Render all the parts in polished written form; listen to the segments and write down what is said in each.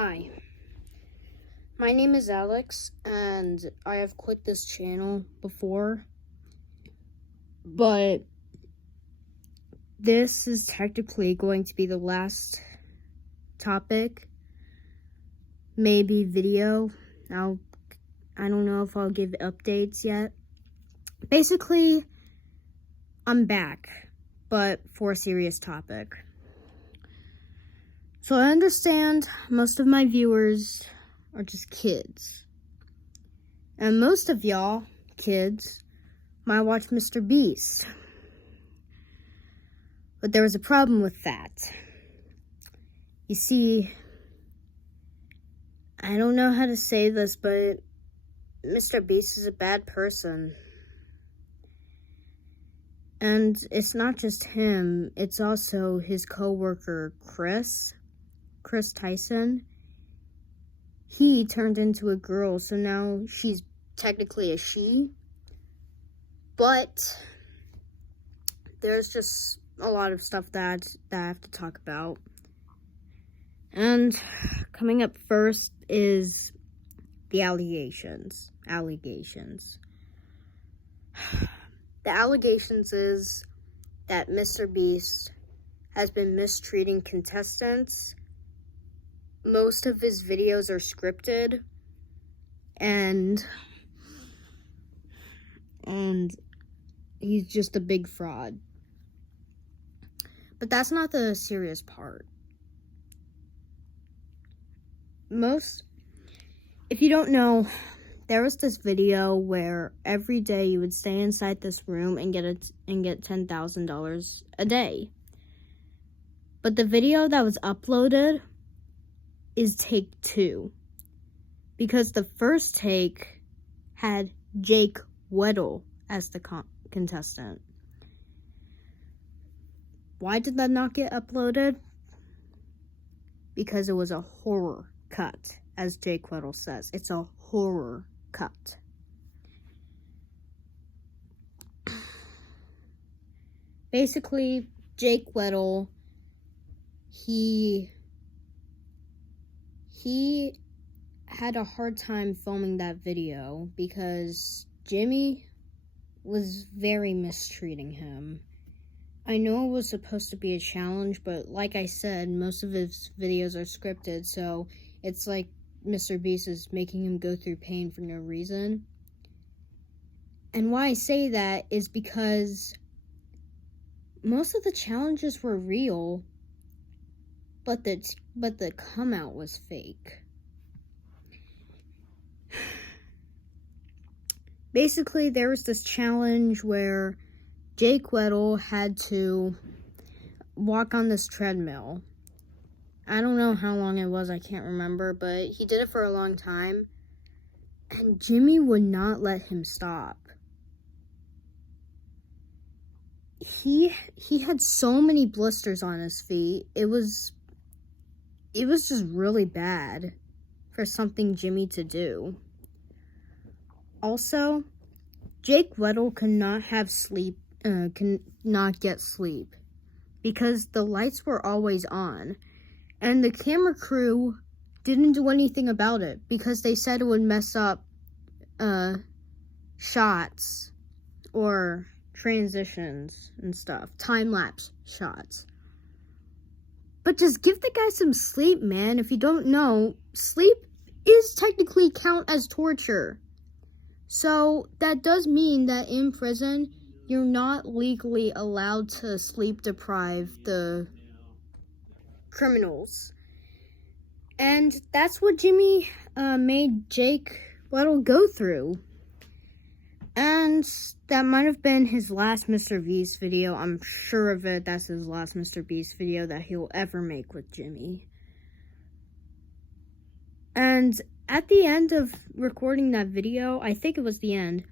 Hi, my name is Alex, and I have quit this channel before, but this is technically going to be the last topic, maybe video. I don't know if I'll give updates yet. Basically, I'm back, but for a serious topic. So I understand most of my viewers are just kids. And most of y'all, kids, might watch MrBeast. But there was a problem with that. You see, I don't know how to say this, but MrBeast is a bad person. And it's not just him, it's also his co-worker, Chris Tyson. He turned into a girl, so now she's technically a she. But there's just a lot of stuff that I have to talk about. And coming up first is the allegations. The allegations is that MrBeast has been mistreating contestants. Most of his videos are scripted, and he's just a big fraud. But that's not the serious part. If you don't know, there was this video where every day you would stay inside this room and get $10,000 a day. But the video that was uploaded is take 2, because the first take had Jake Weddle as the contestant. Why did that not get uploaded? Because it was a horror cut, as Jake Weddle says. It's a horror cut. Basically, Jake Weddle, he had a hard time filming that video because Jimmy was very mistreating him. I know it was supposed to be a challenge, but like I said, most of his videos are scripted, so it's like MrBeast is making him go through pain for no reason. And why I say that is because most of the challenges were real, but the come out was fake. Basically, there was this challenge where Jake Weddle had to walk on this treadmill. I don't know how long it was, I can't remember, but he did it for a long time, and Jimmy would not let him stop. He had so many blisters on his feet. It was just really bad for something Jimmy to do. Also, Jake Weddle could not get sleep because the lights were always on, and the camera crew didn't do anything about it because they said it would mess up shots or transitions and stuff, time-lapse shots. But just give the guy some sleep, man. If you don't know, sleep is technically count as torture. So that does mean that in prison, you're not legally allowed to sleep deprive the criminals. And that's what Jimmy made Jake Weddle go through. And that might have been his last MrBeast video. I'm sure of it. That's his last MrBeast video that he'll ever make with Jimmy. And at the end of recording that video, I think it was the end,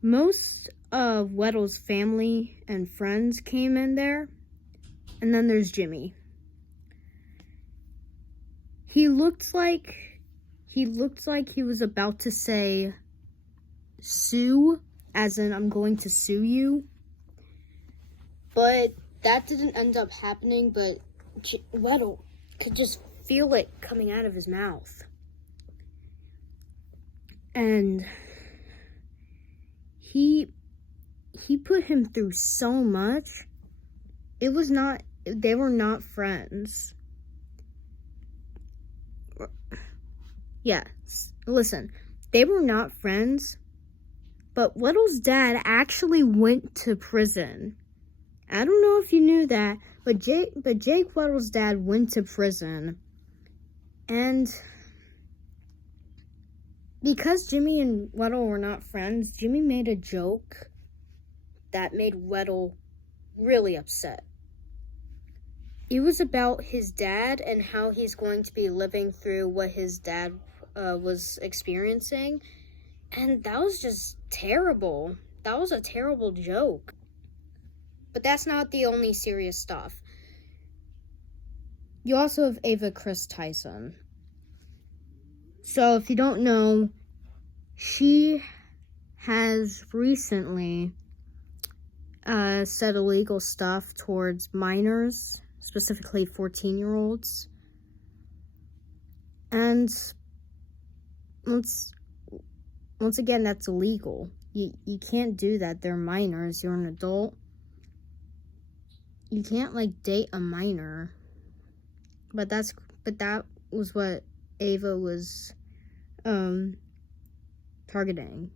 most of Weddle's family and friends came in there. And then there's Jimmy. He looked like he was about to say sue, as in I'm going to sue you. But that didn't end up happening, but Weddle could just feel it coming out of his mouth. And he put him through so much. They were not friends. Yes, listen, they were not friends, but Weddle's dad actually went to prison. I don't know if you knew that, but Jake Weddle's dad went to prison. And because Jimmy and Weddle were not friends, Jimmy made a joke that made Weddle really upset. It was about his dad and how he's going to be living through what his dad was experiencing. And that was just terrible. That was a terrible joke. But that's not the only serious stuff. You also have Ava Chris Tyson. So if you don't know, she has recently said illegal stuff towards minors, specifically 14-year-olds. And once again, that's illegal. You can't do that. They're minors. You're an adult. You can't date a minor. But that was what Ava was targeting.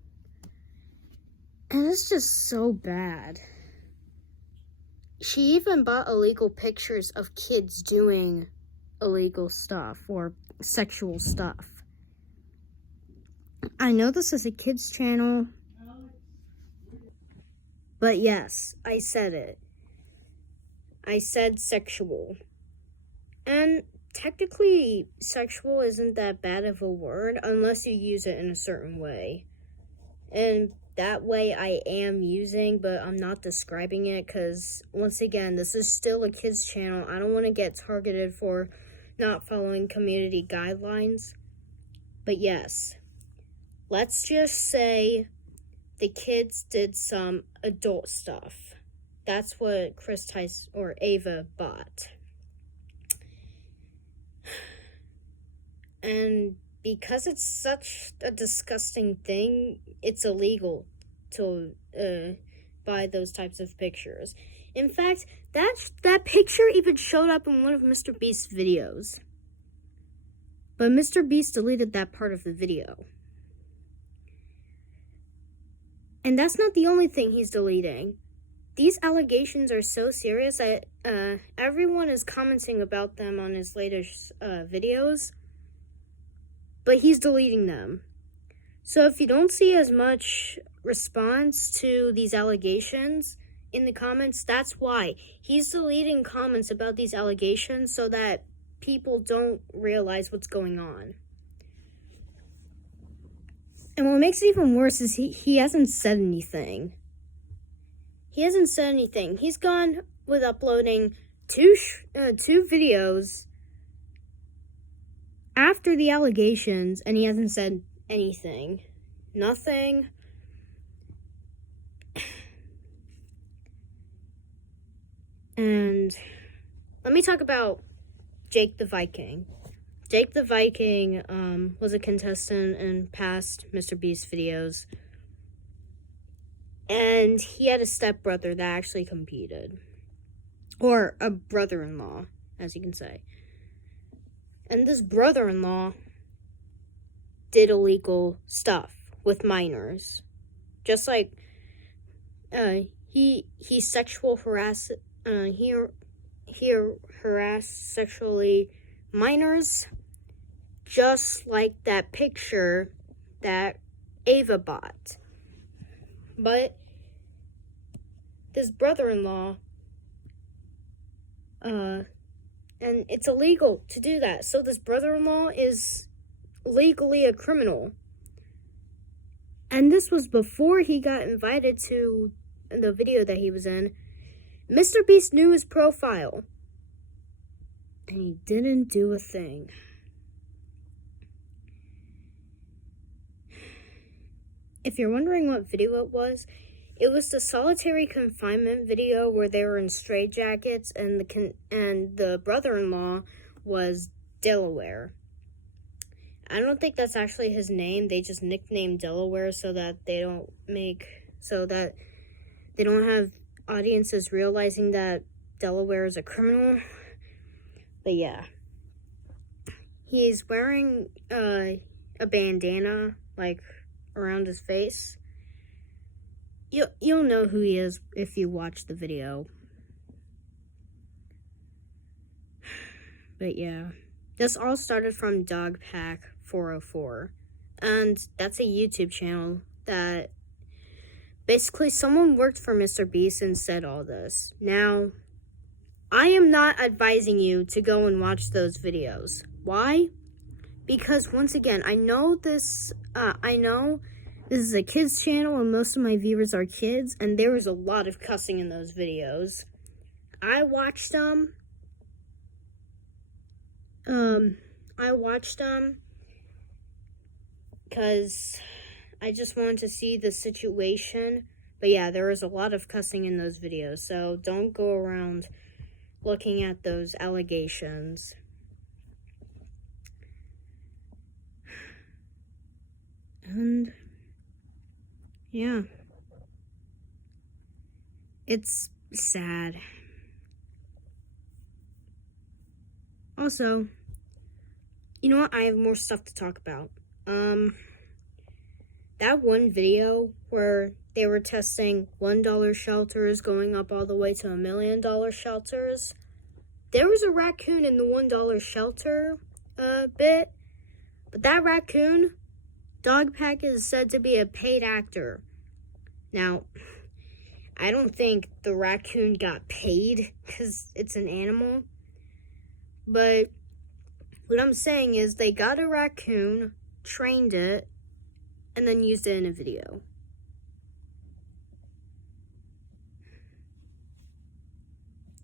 And it's just so bad. She even bought illegal pictures of kids doing illegal stuff or sexual stuff. I know this is a kids channel, but yes, I said it. I said sexual. And technically, sexual isn't that bad of a word unless you use it in a certain way. And that way I am using, but I'm not describing it because, once again, this is still a kids channel. I don't want to get targeted for not following community guidelines. But yes, let's just say the kids did some adult stuff. That's what Chris Tyson or Ava bought. And because it's such a disgusting thing, it's illegal to buy those types of pictures. In fact, that picture even showed up in one of MrBeast's videos. But MrBeast deleted that part of the video. And that's not the only thing he's deleting. These allegations are so serious that everyone is commenting about them on his latest videos. But he's deleting them. So if you don't see as much response to these allegations in the comments, that's why. He's deleting comments about these allegations so that people don't realize what's going on. And what makes it even worse is he hasn't said anything. He hasn't said anything. He's gone with uploading two videos after the allegations, and he hasn't said anything. Nothing. And let me talk about Jake the Viking. Jake the Viking was a contestant in past MrBeast videos. And he had a stepbrother that actually competed. Or a brother-in-law, as you can say. And this brother-in-law did illegal stuff with minors. Just like he sexual harassed he harassed sexually minors, just like that picture that Ava bought. But this brother-in-law and it's illegal to do that. So this brother-in-law is legally a criminal. And this was before he got invited to the video that he was in. MrBeast knew his profile. And he didn't do a thing. If you're wondering what video it was the solitary confinement video where they were in straitjackets and the brother-in-law was Delaware. I don't think that's actually his name. They just nicknamed Delaware so that they don't have audiences realizing that Delaware is a criminal. But yeah. He's wearing a bandana, like, around his face. You'll know who he is if you watch the video. But yeah. This all started from Dogpack404. And that's a YouTube channel that basically someone worked for MrBeast and said all this. Now, I am not advising you to go and watch those videos. Why? Because once again, I know this is a kids channel and most of my viewers are kids, and there was a lot of cussing in those videos. I watched them. Because I just wanted to see the situation. But yeah, there was a lot of cussing in those videos, so don't go around looking at those allegations. And yeah, it's sad. Also, you know what? I have more stuff to talk about. That one video where they were testing $1 shelters going up all the way to $1 million shelters. There was a raccoon in the $1 shelter bit, but that raccoon, Dogpack is said to be a paid actor. Now, I don't think the raccoon got paid because it's an animal, but what I'm saying is they got a raccoon, trained it, and then used it in a video.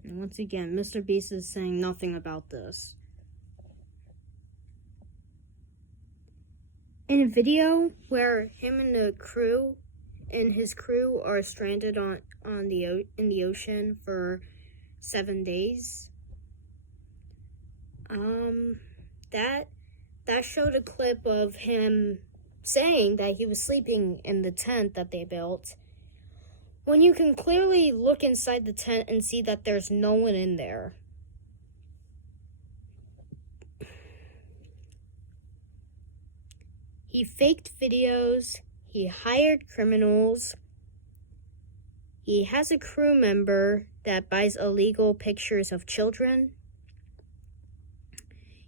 And once again, MrBeast is saying nothing about this. In a video where him and his crew are stranded in the ocean for 7 days, that showed a clip of him saying that he was sleeping in the tent that they built, when you can clearly look inside the tent and see that there's no one in there. He faked videos, he hired criminals, he has a crew member that buys illegal pictures of children.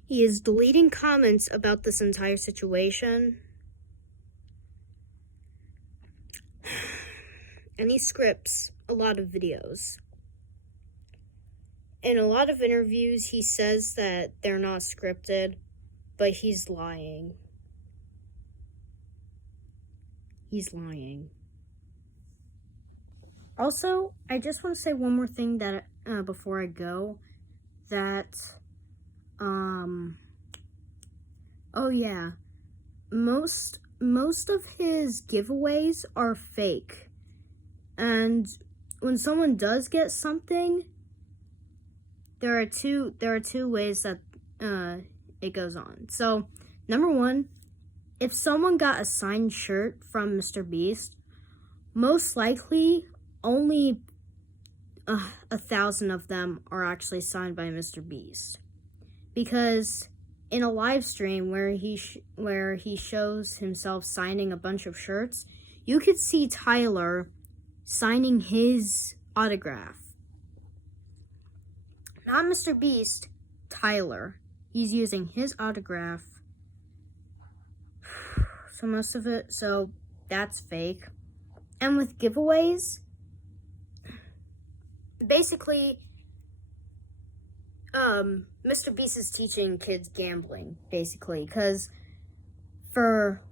He is deleting comments about this entire situation. And he scripts a lot of videos. In a lot of interviews, he says that they're not scripted, but he's lying. He's lying. Also, I just want to say one more thing that before I go, that oh yeah, most of his giveaways are fake. And when someone does get something, there are two ways that it goes on. So, number one, if someone got a signed shirt from MrBeast, most likely only 1,000 of them are actually signed by MrBeast. Because in a live stream where he shows himself signing a bunch of shirts, you could see Tyler signing his autograph. Not MrBeast, Tyler. He's using his autograph. So most of it, so that's fake. And with giveaways, basically, MrBeast is teaching kids gambling, basically, because for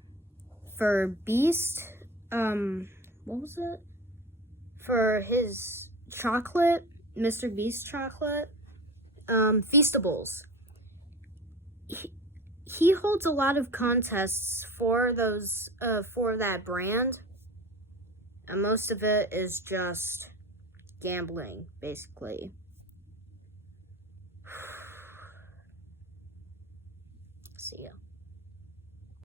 Beast, what was it? For his chocolate, MrBeast chocolate, Feastables, he holds a lot of contests for those, for that brand, and most of it is just gambling, basically. See ya.